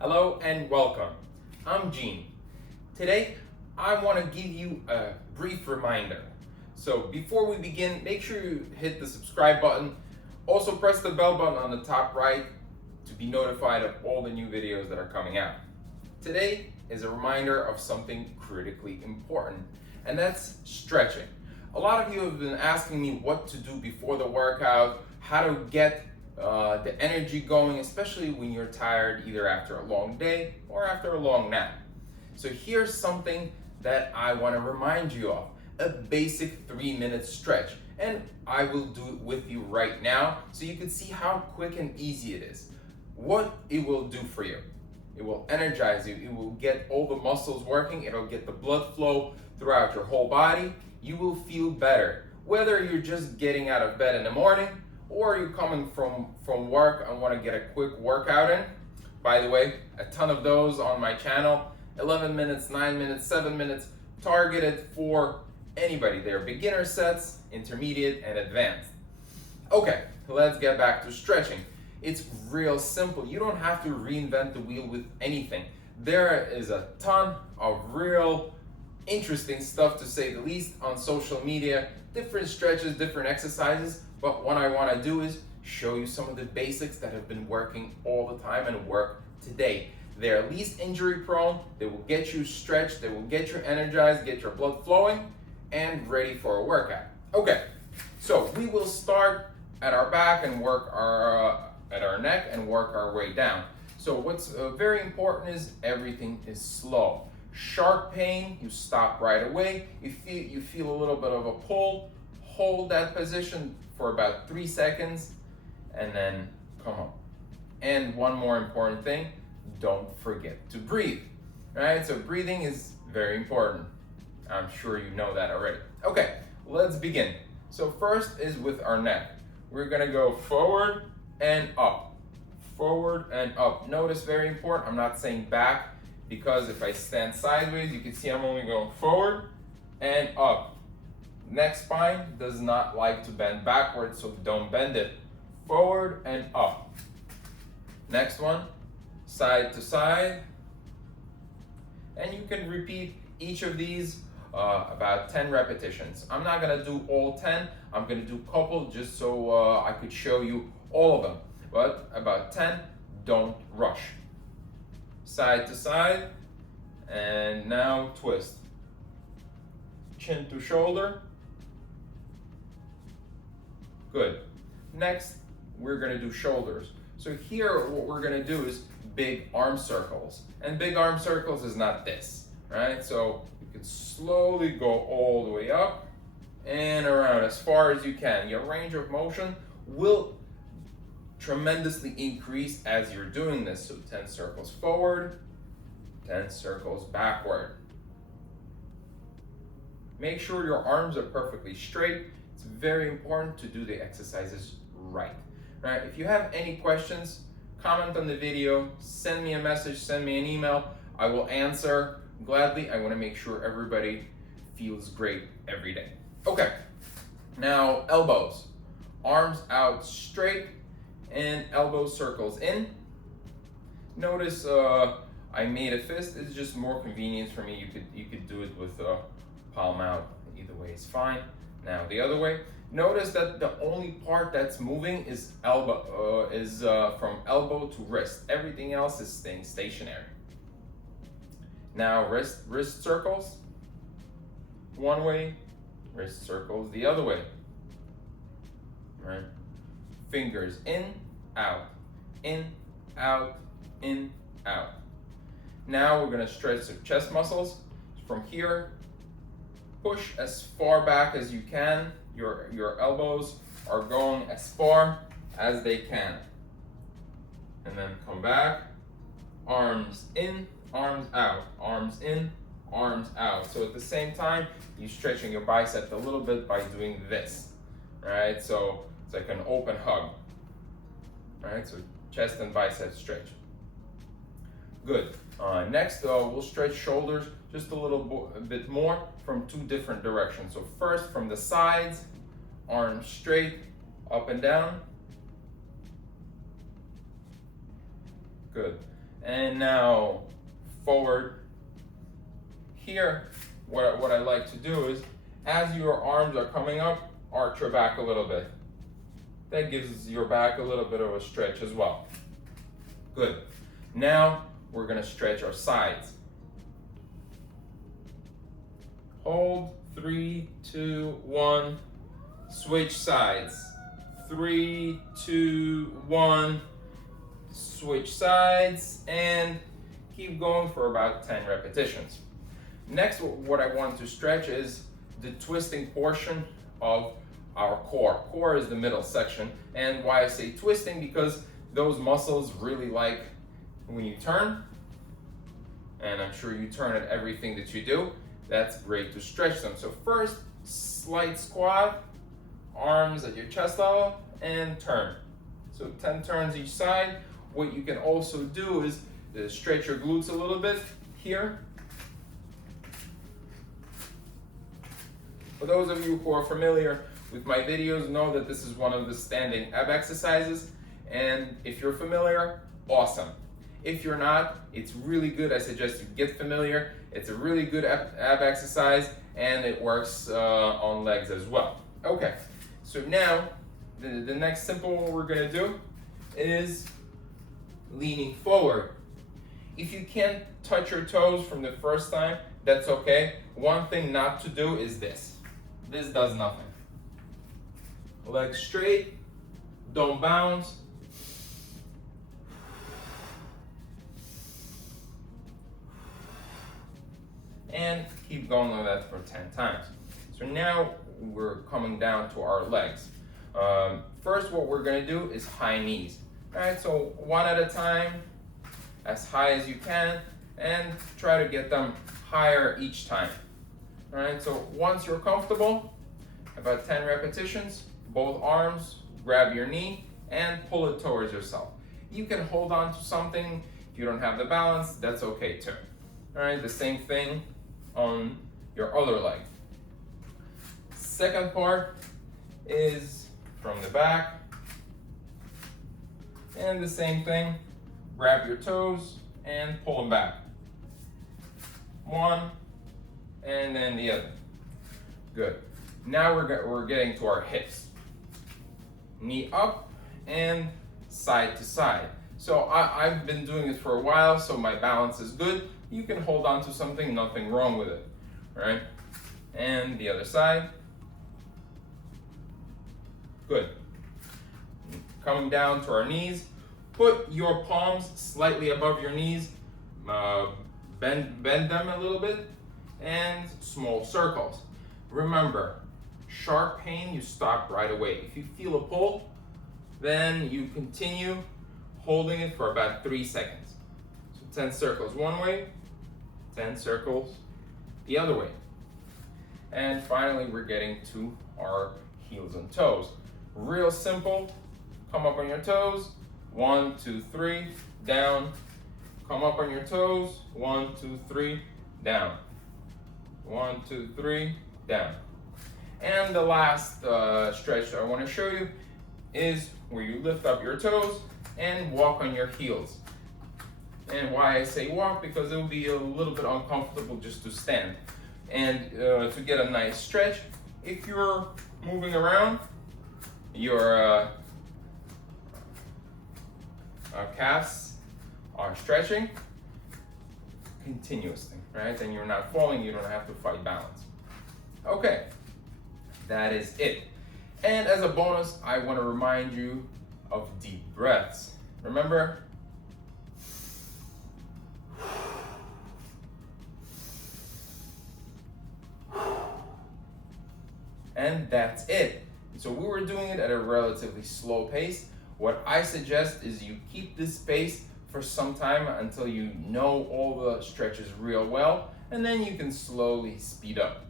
Hello and welcome. I'm Gene. Today, I want to give you a brief reminder. So before we begin, make sure you hit the subscribe button. Also press the bell button on the top right to be notified of all the new videos that are coming out. Today is a reminder of something critically important, and that's stretching. A lot of you have been asking me what to do before the workout, how to get the energy going, especially when you're tired, either after a long day or after a long nap. So here's something that I want to remind you of, a basic 3-minute stretch. And I will do it with you right now so you can see how quick and easy it is. What it will do for you. It will energize you, it will get all the muscles working, it'll get the blood flow throughout your whole body. You will feel better, whether you're just getting out of bed in the morning or you're coming from work and want to get a quick workout in. By the way, a ton of those on my channel, 11 minutes, 9 minutes, 7 minutes, targeted for anybody. They're beginner sets, intermediate, and advanced. Okay, let's get back to stretching. It's real simple. You don't have to reinvent the wheel with anything. There is a ton of real interesting stuff, to say the least, on social media, different stretches, different exercises, but what I want to do is show you some of the basics that have been working all the time and work today. They're least injury prone, they will get you stretched, they will get you energized, get your blood flowing, and ready for a workout. Okay, so we will start at our back and work at our neck and work our way down. So what's very important is everything is slow. Sharp pain, you stop right away. You feel a little bit of a pull, hold that position for about 3 seconds, and then come up. And one more important thing, don't forget to breathe. All right, so breathing is very important. I'm sure you know that already. Okay, let's begin. So first is with our neck. We're gonna go forward and up. Forward and up. Notice, very important, I'm not saying back, because if I stand sideways, you can see I'm only going forward and up. Neck spine does not like to bend backwards, so don't bend it. Forward and up. Next one, side to side. And you can repeat each of these about 10 repetitions. I'm not gonna do all 10, I'm gonna do a couple just so I could show you all of them. But about 10, don't rush. Side to side, and now twist. Chin to shoulder. Good. Next, we're gonna do shoulders. So here, what we're gonna do is big arm circles. And big arm circles is not this, right? So you can slowly go all the way up and around as far as you can. Your range of motion will tremendously increase as you're doing this. So 10 circles forward, 10 circles backward. Make sure your arms are perfectly straight. It's very important to do the exercises right. Right? If you have any questions, comment on the video, send me a message, send me an email. I will answer gladly. I want to make sure everybody feels great every day. Okay, now elbows. Arms out straight and elbow circles in. Notice I made a fist. It's just more convenient for me. You could do it with palm out. Either way is fine. Now the other way. Notice that the only part that's moving is from elbow to wrist. Everything else is staying stationary. Now wrist circles one way, wrist circles the other way. Right? Fingers in, out, in, out, in, out. Now we're gonna stretch the chest muscles. From here, push as far back as you can. Your elbows are going as far as they can. And then come back, arms in, arms out, arms in, arms out. So at the same time, you're stretching your bicep a little bit by doing this, right? So it's like an open hug, right? So chest and bicep stretch. Good. Next, we'll stretch shoulders just a bit more from 2 different directions. So first, from the sides, arms straight, up and down. Good. And now forward. Here, what I like to do is, as your arms are coming up, arch your back a little bit. That gives your back a little bit of a stretch as well. Good. Now we're gonna stretch our sides. Hold, 3, 2, 1, switch sides. 3, 2, 1, switch sides, and keep going for about 10 repetitions. Next, what I want to stretch is the twisting portion of our core. Core is the middle section, and why I say twisting, because those muscles really like when you turn, and I'm sure you turn at everything that you do. That's great to stretch them. So first, slight squat, arms at your chest level, and turn. So 10 turns each side. What you can also do is stretch your glutes a little bit here. For those of you who are familiar with my videos, know that this is one of the standing ab exercises. And if you're familiar, awesome. If you're not, it's really good. I suggest you get familiar. It's a really good ab exercise, and it works on legs as well. Okay, so now the next simple one we're gonna do is leaning forward. If you can't touch your toes from the first time, that's okay. One thing not to do is this. This does nothing. Legs straight, don't bounce. And keep going with that for 10 times. So now we're coming down to our legs. First, what we're gonna do is high knees. All right, so one at a time, as high as you can, and try to get them higher each time. All right, so once you're comfortable, about 10 repetitions, both arms, grab your knee, and pull it towards yourself. You can hold on to something. If you don't have the balance, that's okay too. All right, the same thing on your other leg. Second part is from the back. And the same thing, grab your toes and pull them back. One, and then the other. Good. Now we're getting to our hips. Knee up and side to side. So I've been doing it for a while, so my balance is good. You can hold on to something, nothing wrong with it. All right? And the other side. Good. Coming down to our knees. Put your palms slightly above your knees. Bend them a little bit. And small circles. Remember, sharp pain, you stop right away. If you feel a pull, then you continue holding it for about 3 seconds. So 10 circles one way, 10 circles the other way. And finally, we're getting to our heels and toes. Real simple. Come up on your toes. 1, 2, 3, down. Come up on your toes. 1, 2, 3, down. 1, 2, 3, down. And the last stretch I want to show you is where you lift up your toes and walk on your heels. And why I say walk, because it will be a little bit uncomfortable just to stand. And to get a nice stretch, if you're moving around, your calves are stretching continuously, right? And you're not falling, you don't have to fight balance. Okay, that is it. And as a bonus, I want to remind you of deep breaths. Remember? And that's it. So we were doing it at a relatively slow pace. What I suggest is you keep this pace for some time until you know all the stretches real well, and then you can slowly speed up.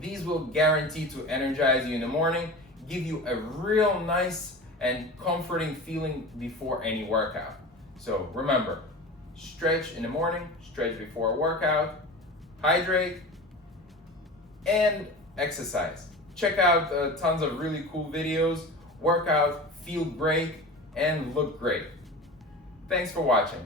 These will guarantee to energize you in the morning, give you a real nice and comforting feeling before any workout. So remember, stretch in the morning, stretch before a workout, hydrate, and exercise. Check out tons of really cool videos, work out, feel great, and look great. Thanks for watching.